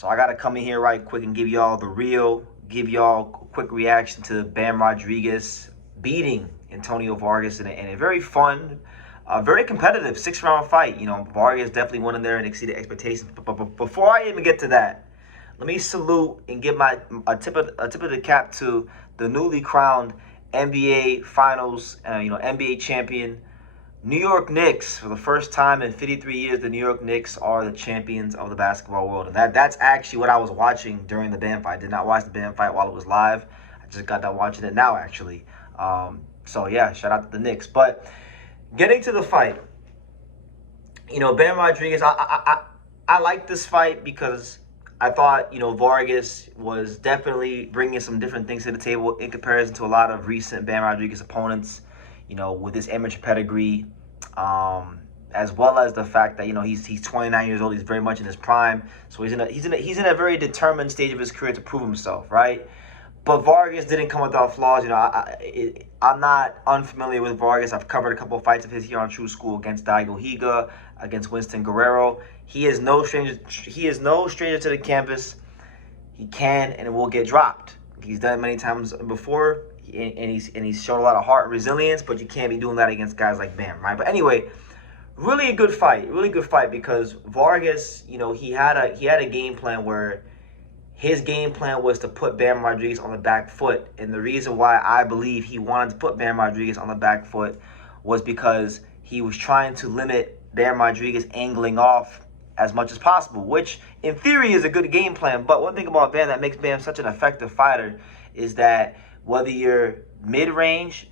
So I got to come in here right quick and give y'all the real, give y'all a quick reaction to Bam Rodriguez beating Antonio Vargas in a very fun, very competitive 6-round fight. You know, Vargas definitely went in there and exceeded expectations. But before I even get to that, let me salute and give a tip of the cap to the newly crowned NBA Finals, NBA champion, New York Knicks. For the first time in 53 years, the New York Knicks are the champions of the basketball world. And that's actually what I was watching during the Bam fight. I did not watch the Bam fight while it was live. I just got done watching it now, actually. So, yeah, shout out to the Knicks. But getting to the fight, Bam Rodriguez, I like this fight because I thought, Vargas was definitely bringing some different things to the table in comparison to a lot of recent Bam Rodriguez opponents, with his amateur pedigree, as well as the fact that, he's 29 years old. He's very much in his prime. So he's in a very determined stage of his career to prove himself, right? But Vargas didn't come without flaws. I'm not unfamiliar with Vargas. I've covered a couple of fights of his here on True School against Daigo Higa, against Winston Guerrero. He is no stranger. He is no stranger to the canvas. He can and will get dropped. He's done it many times before, and he's shown a lot of heart and resilience. But you can't be doing that against guys like Bam, right? But anyway, really good fight because Vargas, he had a game plan where his game plan was to put Bam Rodriguez on the back foot. And the reason why I believe he wanted to put Bam Rodriguez on the back foot was because he was trying to limit Bam Rodriguez angling off as much as possible, which in theory is a good game plan. But one thing about Bam that makes Bam such an effective fighter is that whether you're mid-range,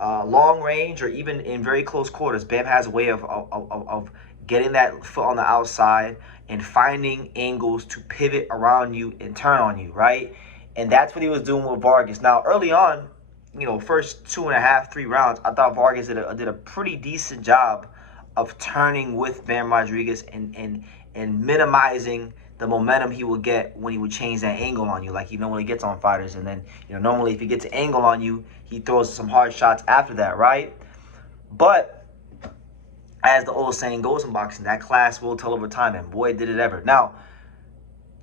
long range, or even in very close quarters, Bam has a way of getting that foot on the outside and finding angles to pivot around you and turn on you, right? And that's what he was doing with Vargas. Now, early on, first 2.5, 3 rounds, I thought Vargas did a pretty decent job of turning with Bam Rodriguez and minimizing the momentum he would get when he would change that angle on you, like he normally gets on fighters. And then, normally if he gets an angle on you, he throws some hard shots after that, right? But as the old saying goes in boxing, that class will tell over time, and boy, did it ever. Now,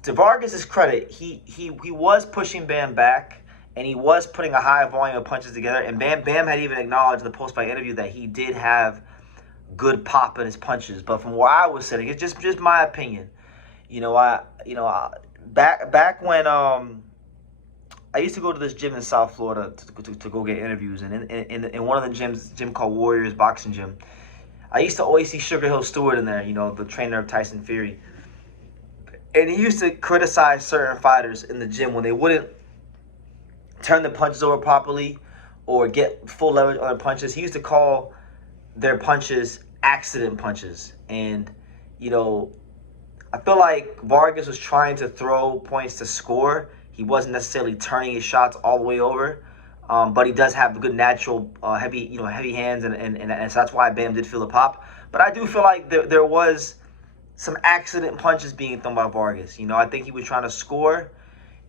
to Vargas' credit, he was pushing Bam back, and he was putting a high volume of punches together. And Bam had even acknowledged in the post-fight interview that he did have good pop in his punches. But from where I was sitting, it's just my opinion. Back when I used to go to this gym in South Florida to go get interviews, and in one of the gyms, gym called Warriors Boxing Gym, I used to always see Sugar Hill Stewart in there, the trainer of Tyson Fury. And he used to criticize certain fighters in the gym when they wouldn't turn the punches over properly or get full leverage on their punches. He used to call their punches accident punches. And, I feel like Vargas was trying to throw points to score. He wasn't necessarily turning his shots all the way over. But he does have good natural heavy hands, and so that's why Bam did feel the pop. But I do feel like there was some accident punches being thrown by Vargas. I think he was trying to score,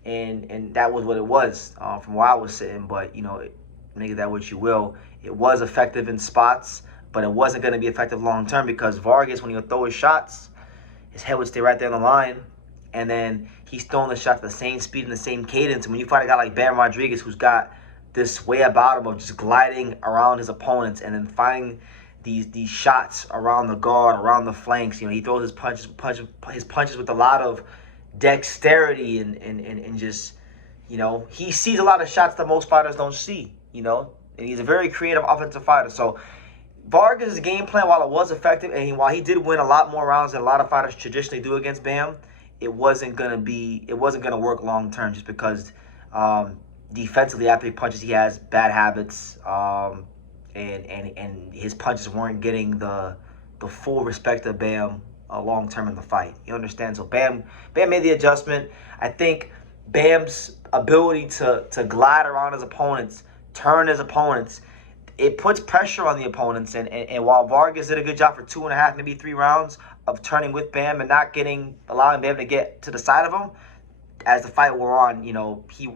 and that was what it was from where I was sitting. But make that what you will. It was effective in spots, but it wasn't going to be effective long term because Vargas, when he would throw his shots, his head would stay right there on the line. And then he's throwing the shots at the same speed and the same cadence. And when you fight a guy like Bam Rodriguez, who's got this way about him of just gliding around his opponents and then finding these shots around the guard, around the flanks, he throws his punches with a lot of dexterity and just, he sees a lot of shots that most fighters don't see, and he's a very creative offensive fighter. So Vargas' game plan, while it was effective, and while he did win a lot more rounds than a lot of fighters traditionally do against Bam, it wasn't gonna work long term just because defensively after he punches he has bad habits, and his punches weren't getting the full respect of Bam long term in the fight. You understand? So Bam made the adjustment. I think Bam's ability to glide around his opponents, turn his opponents, it puts pressure on the opponents. And while Vargas did a good job for 2.5, maybe 3 rounds of turning with Bam and not allowing Bam to get to the side of him, as the fight wore on, he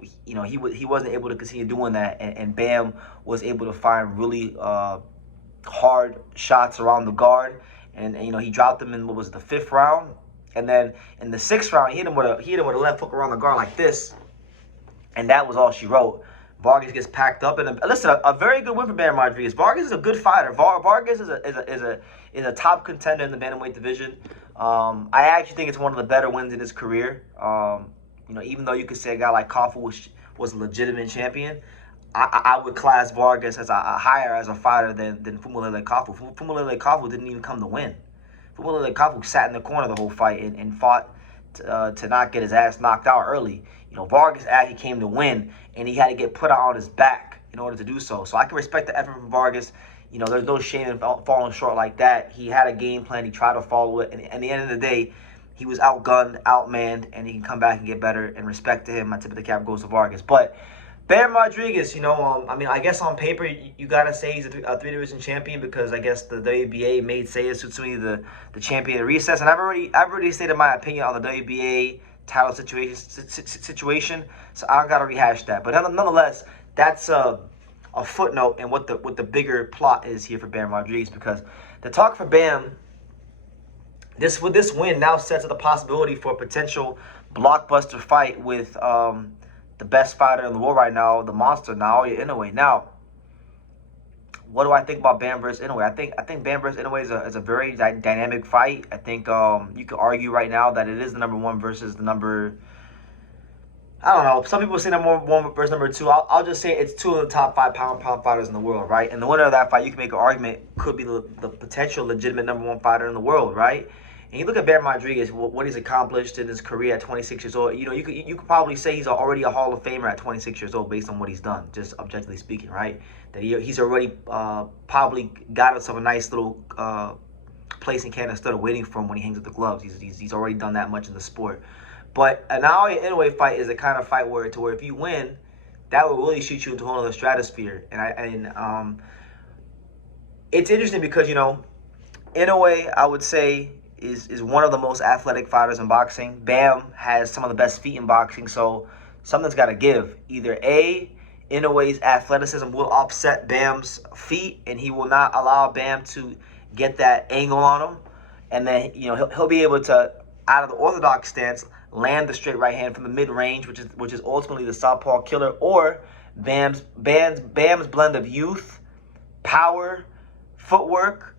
wasn't able to continue doing that, and Bam was able to find really hard shots around the guard, and he dropped them in, what was it, the 5th round, And then in the 6th round, he hit him with a left hook around the guard like this, and that was all she wrote. Vargas gets packed up, and listen, a very good win for Bam Rodriguez. Vargas is a good fighter. Vargas is a top contender in the bantamweight division. I actually think it's one of the better wins in his career. Even though you could say a guy like Kofu was a legitimate champion, I would class Vargas as a higher as a fighter than Fumulele Kofu. Fumulele Kofu didn't even come to win. Fumulele Kofu sat in the corner the whole fight and fought to not get his ass knocked out early. Vargas actually came to win, and he had to get put out on his back in order to do so. So I can respect the effort from Vargas. There's no shame in falling short like that. He had a game plan. He tried to follow it. And at the end of the day, he was outgunned, outmanned, and he can come back and get better. And respect to him. My tip of the cap goes to Vargas. But Bam Rodriguez, I guess on paper, you got to say he's a three-division champion because I guess the WBA made Seiya Tsutsui the champion of recess. And I've already stated my opinion on the WBA title situation, so I don't got to rehash that. But nonetheless, that's a footnote in what the bigger plot is here for Bam Rodriguez, because the talk for Bam, this win now sets up the possibility for a potential blockbuster fight with the best fighter in the world right now, the monster Naoya Inoue. Now, what do I think about Bam versus Inoue? I think Bam versus Inoue is a very dynamic fight. I think you could argue right now that it is the number 1 versus the number, I don't know. Some people say number 1 versus number 2. I'll just say it's 2 of the top 5 pound fighters in the world, right? And the winner of that fight, you can make an argument, could be the potential legitimate number 1 fighter in the world, right? And you look at Bam Rodriguez, what he's accomplished in his career at 26 years old. You could probably say he's already a Hall of Famer at 26 years old based on what he's done, just objectively speaking, right? That he's already probably got himself a nice little place in Canada instead of waiting for him when he hangs with the gloves. He's already done that much in the sport. But a Naoya Inoue fight is the kind of fight where if you win, that will really shoot you into a whole other stratosphere. And it's interesting because Inoue, I would say, is one of the most athletic fighters in boxing. Bam has some of the best feet in boxing, so something's got to give. Either A, Inoue's athleticism will offset Bam's feet, and he will not allow Bam to get that angle on him, and then he'll be able to, out of the orthodox stance, land the straight right hand from the mid range, which is ultimately the southpaw killer, or Bam's blend of youth, power, footwork,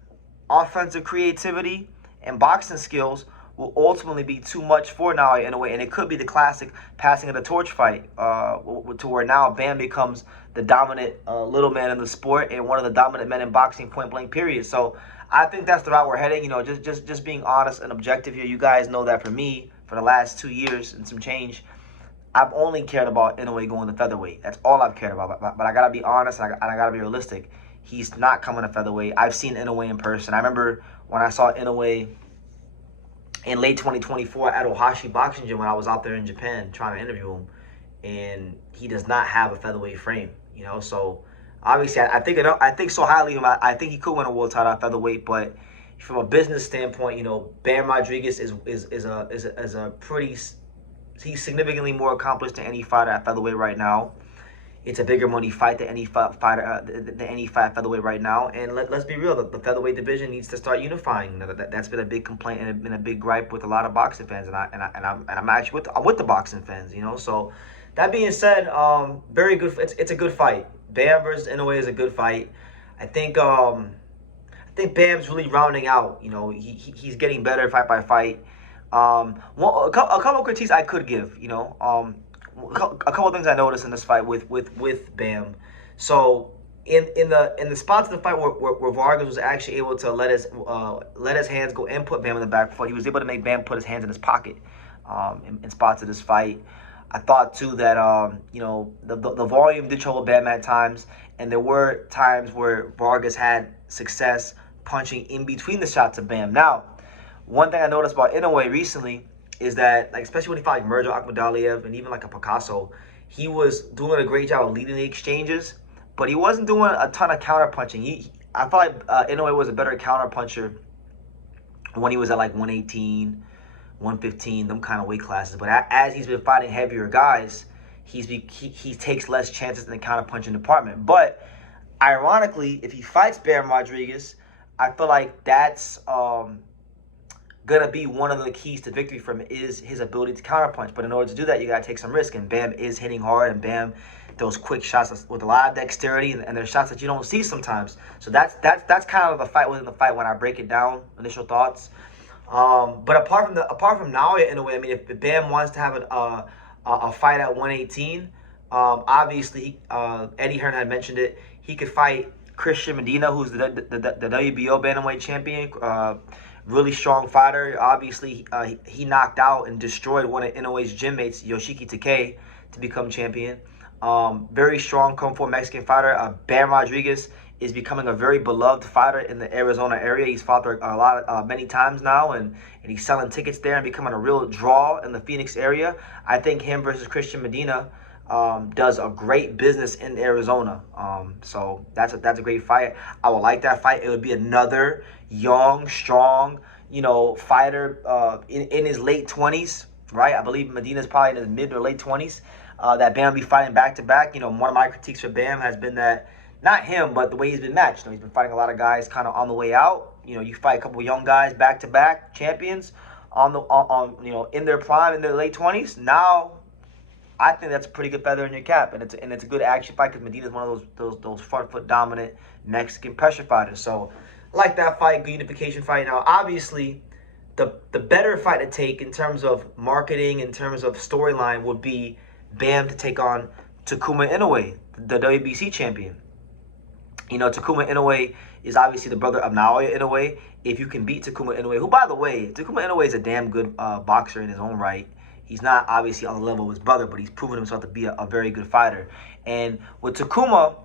offensive creativity, and boxing skills will ultimately be too much for Naoya Inoue, and it could be the classic passing of the torch fight, to where now Bam becomes the dominant little man in the sport and one of the dominant men in boxing, point blank, period. So I think that's the route we're heading. Just being honest and objective here. You guys know that for me, for the last 2 years and some change, I've only cared about Inoue going to featherweight. That's all I've cared about. But I gotta be honest and I gotta be realistic. He's not coming to featherweight. I've seen Inoue in person. I remember when I saw Inoue in late 2024 at Ohashi Boxing Gym when I was out there in Japan trying to interview him, and he does not have a featherweight frame. So obviously I think so highly of him. I think he could win a world title at featherweight, but from a business standpoint, Bam Rodriguez is a pretty, he's significantly more accomplished than any fighter at featherweight right now. It's a bigger money fight than any fighter than any fight featherweight right now. And let's be real, the featherweight division needs to start unifying. That's been a big complaint and been a big gripe with a lot of boxing fans, and I'm actually with the boxing fans. So that being said, very good. It's a good fight. Bam versus Inoue is a good fight. I think Bam's really rounding out. He's getting better fight by fight. A couple of critiques I could give. A couple of things I noticed in this fight with Bam. So in the spots of the fight where Vargas was actually able to let his hands go and put Bam in the back foot, he was able to make Bam put his hands in his pocket in spots of this fight. I thought too that the volume did trouble Bam at times, and there were times where Vargas had success punching in between the shots of Bam. Now, one thing I noticed about Inoue recently is that, especially when he fought Mirja Akhmadaliev and even like a Picasso, he was doing a great job of leading the exchanges, but he wasn't doing a ton of counter punching. I felt like Inoue was a better counter puncher when he was at 118, 115, them kind of weight classes. But as he's been fighting heavier guys, he takes less chances in the counter punching department. But ironically, if he fights Bam Rodriguez, I feel like that's gonna be one of the keys to victory for him is his ability to counterpunch. But in order to do that, you gotta take some risk. And Bam is hitting hard, and Bam those quick shots with a lot of dexterity, and there's shots that you don't see sometimes. So that's kind of the fight within the fight when I break it down. Initial thoughts. But apart from Naoya Inoue, I mean, if Bam wants to have a fight at 118, obviously Eddie Hearn had mentioned it. He could fight Christian Medina, who's the WBO bantamweight champion. Really strong fighter. Obviously, he knocked out and destroyed one of Inoue's gym mates, Yoshiki Takei, to become champion. Very strong Kung Fu Mexican fighter. Bam Rodriguez is becoming a very beloved fighter in the Arizona area. He's fought there many times now, and he's selling tickets there and becoming a real draw in the Phoenix area. I think him versus Christian Medina does a great business in Arizona. So that's a great fight. I would like that fight. It would be another young, strong, fighter in his late 20s, right? I believe Medina's probably in his mid or late 20s. That Bam will be fighting back-to-back. One of my critiques for Bam has been that, not him, but the way he's been matched. He's been fighting a lot of guys kind of on the way out. You fight a couple of young guys back-to-back champions in their prime, in their late 20s. Now, I think that's a pretty good feather in your cap, and it's a good action fight because Medina's one of those front foot dominant Mexican pressure fighters. So, I like that fight, good unification fight. Now, obviously, the better fight to take in terms of marketing, in terms of storyline, would be Bam to take on Takuma Inoue, the WBC champion. Takuma Inoue is obviously the brother of Naoya Inoue. If you can beat Takuma Inoue, who, by the way, Takuma Inoue is a damn good boxer in his own right. He's not obviously on the level of his brother, but he's proven himself to be a very good fighter. And with Takuma,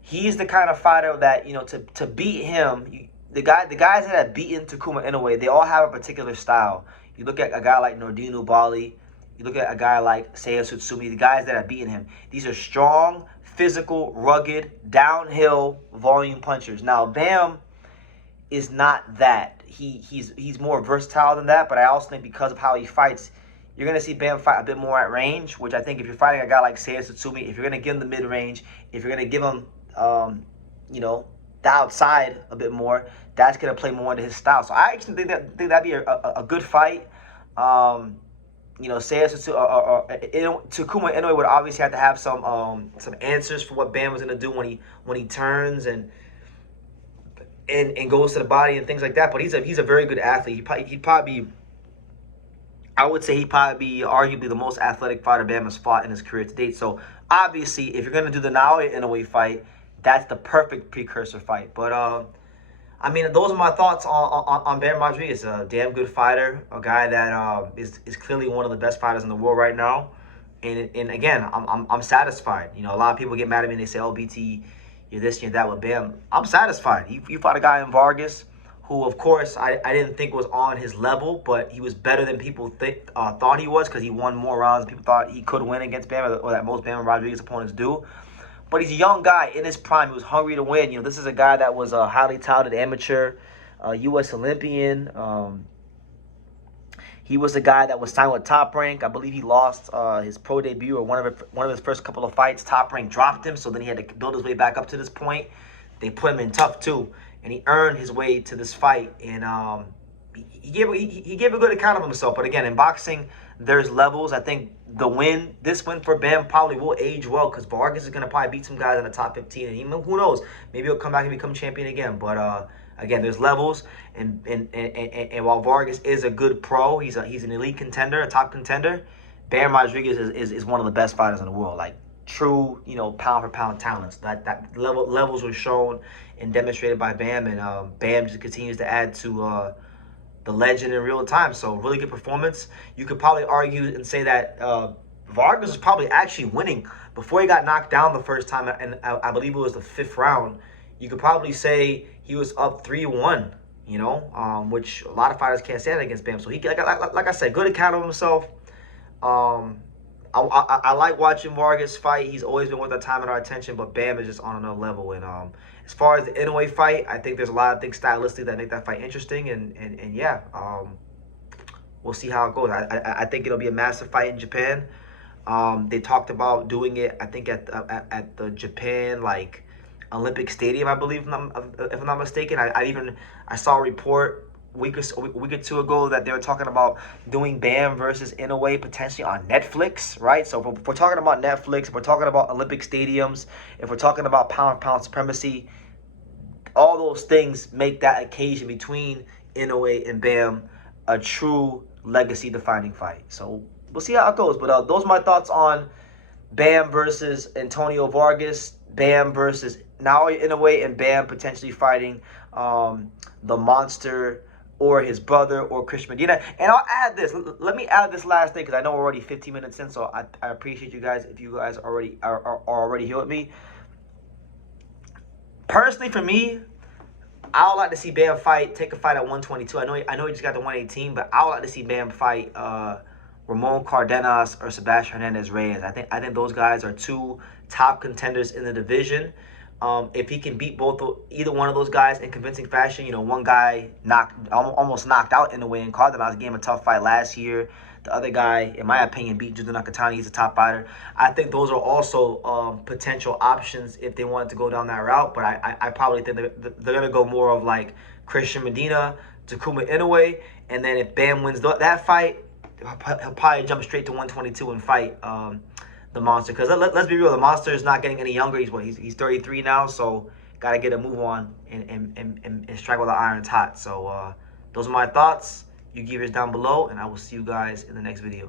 he's the kind of fighter that, to beat him, the guys that have beaten Takuma Inoue, they all have a particular style. You look at a guy like Nordine Ubali, you look at a guy like Seiya Tsutsumi, the guys that have beaten him. These are strong, physical, rugged, downhill volume punchers. Now, Bam is not that. He's more versatile than that, but I also think because of how he fights, you're going to see Bam fight a bit more at range, which I think if you're fighting a guy like Seiya Tsutsumi, if you're going to give him the mid-range, if you're going to give him, the outside a bit more, that's going to play more into his style. So I actually think that'd be a good fight. Seiya Takuma Inoue would obviously have to have some answers for what Bam was going to do when he turns and goes to the body and things like that. But he's a very good athlete. He'd probably be, I would say he'd probably be arguably the most athletic fighter Bam has fought in his career to date. So obviously, if you're going to do the Naoya Inoue fight, that's the perfect precursor fight. But those are my thoughts on Bam Rodriguez. A damn good fighter, a guy that is clearly one of the best fighters in the world right now. And again, I'm satisfied. A lot of people get mad at me and they say, "Oh, BT, you're this, you're that with Bam." I'm satisfied. You fought a guy in Vargas who, of course, I didn't think was on his level, but he was better than people thought he was because he won more rounds than people thought he could win against Bam, or that most Bam Rodriguez opponents do. But he's a young guy in his prime. He was hungry to win. This is a guy that was a highly touted amateur, U.S. Olympian. He was a guy that was signed with Top Rank. I believe he lost his pro debut or one of his first couple of fights. Top Rank dropped him, so then he had to build his way back up to this point. They put him in tough too, and he earned his way to this fight. And he gave a good account of himself. But again, in boxing, there's levels. I think this win for Bam probably will age well because Vargas is going to probably beat some guys in the top 15. And who knows? Maybe he'll come back and become champion again. But again, there's levels. And while Vargas is a good pro, he's an elite contender, a top contender, Bam Rodriguez is one of the best fighters in the world. Like true, pound for pound talents. That levels were shown and demonstrated by Bam. And Bam just continues to add to the legend in real time. So really good performance. You could probably argue and say that Vargas was probably actually winning before he got knocked down the first time, and I believe it was the 5th round. You could probably say he was up 3-1, which a lot of fighters can't say that against Bam. So he, like I said, good account of himself. I like watching Vargas fight. He's always been worth our time and our attention, but Bam is just on another level. And as far as the Inoue fight, I think there's a lot of things stylistically that make that fight interesting. And yeah, we'll see how it goes. I think it'll be a massive fight in Japan. They talked about doing it, I think, at the Japan Olympic Stadium, I believe, if I'm not mistaken. I saw a report week or two ago that they were talking about doing Bam versus Inoue potentially on Netflix, right? So if we're talking about Netflix, if we're talking about Olympic stadiums, if we're talking about pound supremacy, all those things make that occasion between Inoue and Bam a true legacy-defining fight. So we'll see how it goes. But those are my thoughts on Bam versus Antonio Vargas, Bam versus Naoya Inoue, and Bam potentially fighting the monster or his brother or Chris Medina. And I'll add this. Let me add this last thing because I know we're already 15 minutes in, so I appreciate you guys if you guys already are already here with me. Personally, for me, I would like to see Bam take a fight at 122. I know he just got the 118, but I would like to see Bam fight Ramon Cardenas or Sebastian Hernandez Reyes. I think those guys are two top contenders in the division. If he can beat either one of those guys in convincing fashion, one guy almost knocked out Inoue and Cardenas, gave him a tough fight last year. The other guy, in my opinion, beat Judo Nakatani. He's a top fighter. I think those are also potential options if they wanted to go down that route. But I probably think they're going to go more of like Christian Medina, Takuma Inoue. And then if Bam wins that fight, he'll probably jump straight to 122 and fight the monster. Because let's be real, the monster is not getting any younger. He's 33 now, so got to get a move on and strike while the iron's hot. So those are my thoughts. You give yours down below, and I will see you guys in the next video.